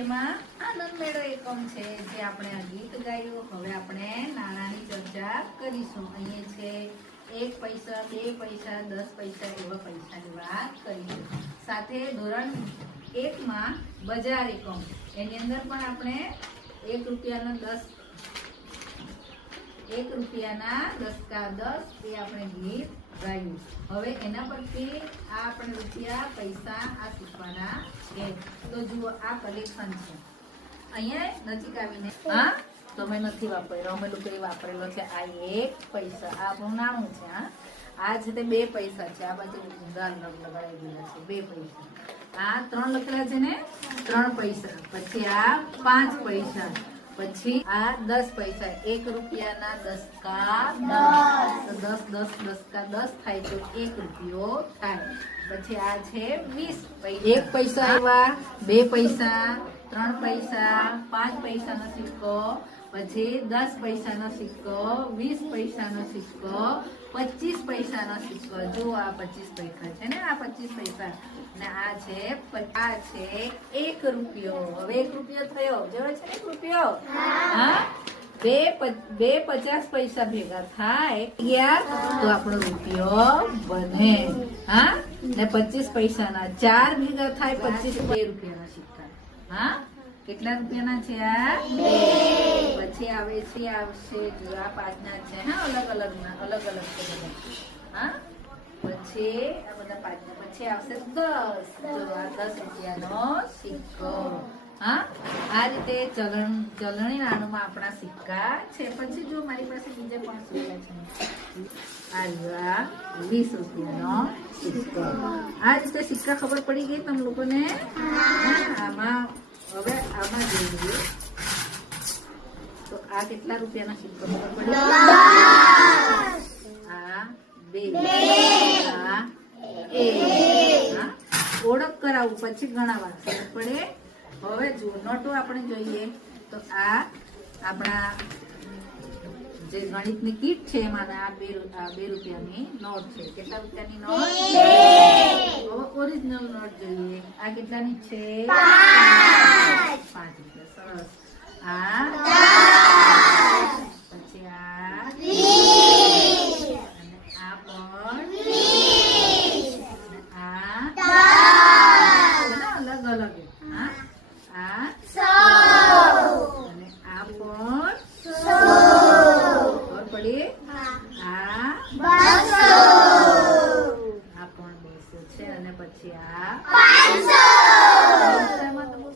એમાં આનંદ મેળો એકમ છે જે આપણે આ ગીત ગાયું. હવે આપણે નાણાંની ચર્ચા કરીશું. અહીંયા છે 1 પૈસા, 2 પૈસા, 10 પૈસા એવા પૈસાની વાત કરીશું. સાથે ધોરણ 1 માં બજાર એકમ એની અંદર પણ આપણે 1 રૂપિયાના 10 કા 10 એ આપણે ગીત ગાયું. હવે એના પરથી આ આપણે રૂપિયા પૈસા આ શીખવાના છે. તો જુઓ આ કલેક્શન છે. અહીંયા નજીક આવીને હા તમે નથી વાપર્યો, અમે લોકો વાપરેલો છે. આ 1 પૈસા આ આપણું નાણું છે. આ છે તે 2 પૈસા છે. આ બાજુ ઉધાર લગાવી દીધા છે 2 પૈસા. આ 3 લખેલા છે ને 3 પૈસા. પછી આ 5 પૈસા. પછી આ 10 પૈસા. 1 રૂપિયાના 10 કા 10. 10 કા 10 થાય તો 1 રૂપિયો થાય. પછી આ છે 20 પૈસા. 1 પૈસા એવા 2 પૈસા, 3 પૈસા, 5 પૈસાનો સિક્કો, પછી 10 પૈસાનો સિક્કો, 20 પૈસાનો સિક્કો, 25 પૈસાનો સિક્કો. જો આ 25 પૈસા છે ને, આ 25 પૈસા ને આ છે 1 રૂપિયો. હવે 1 રૂપિયો થયો. જેવો છે 1 રૂપિયો. હા, બે 50 પૈસા ભેગા થાય તો આપણો રૂપિયો બને. હા, ને 25 પૈસાના 4 ભેગા થાય 25 2 રૂપિયાના સિક્કા. હા, કેટલા રૂપિયાના છે આ? 2. પછી આવશે જો આ 5 ના છે. હા, અલગ અલગ છે બધા. હા, પછી આ બધા 5 ના. પછી આવશે 10. જો આ 10 રૂપિયાનો સિક્કો. હા, આ રીતે ચલણી નાણુંમાં આપણા સિક્કા છે. પછી જો મારી પાસે બીજા પણ સિક્કા છે. આ 20 રૂપિયાનો સિક્કો. આ રીતે સિક્કા ખબર પડી ગઈ તમે લોકોને? આમાં જોઈએ તો આ કેટલા રૂપિયાનો સિક્કો ખબર પડી? આ 2. આ 1. ઓળખ કરાવું પછી ગણાવવા ખબર પડે. હવે જુઓ નોટો આપણે જોઈએ તો આ આપણા જે ગણિતની કીટ છે એમાં આ 2 રૂપિયાની નોટ છે. કેટલા રૂપિયાની નોટ? 2. હવે ઓરિજિનલ નોટ જોઈએ. આ કેટલાની છે? 5 રૂપિયા. સરસ. આ 10. પછી આ 20. અને આ પણ 20. આ 10. અલગ અલગ. હા, આ 100.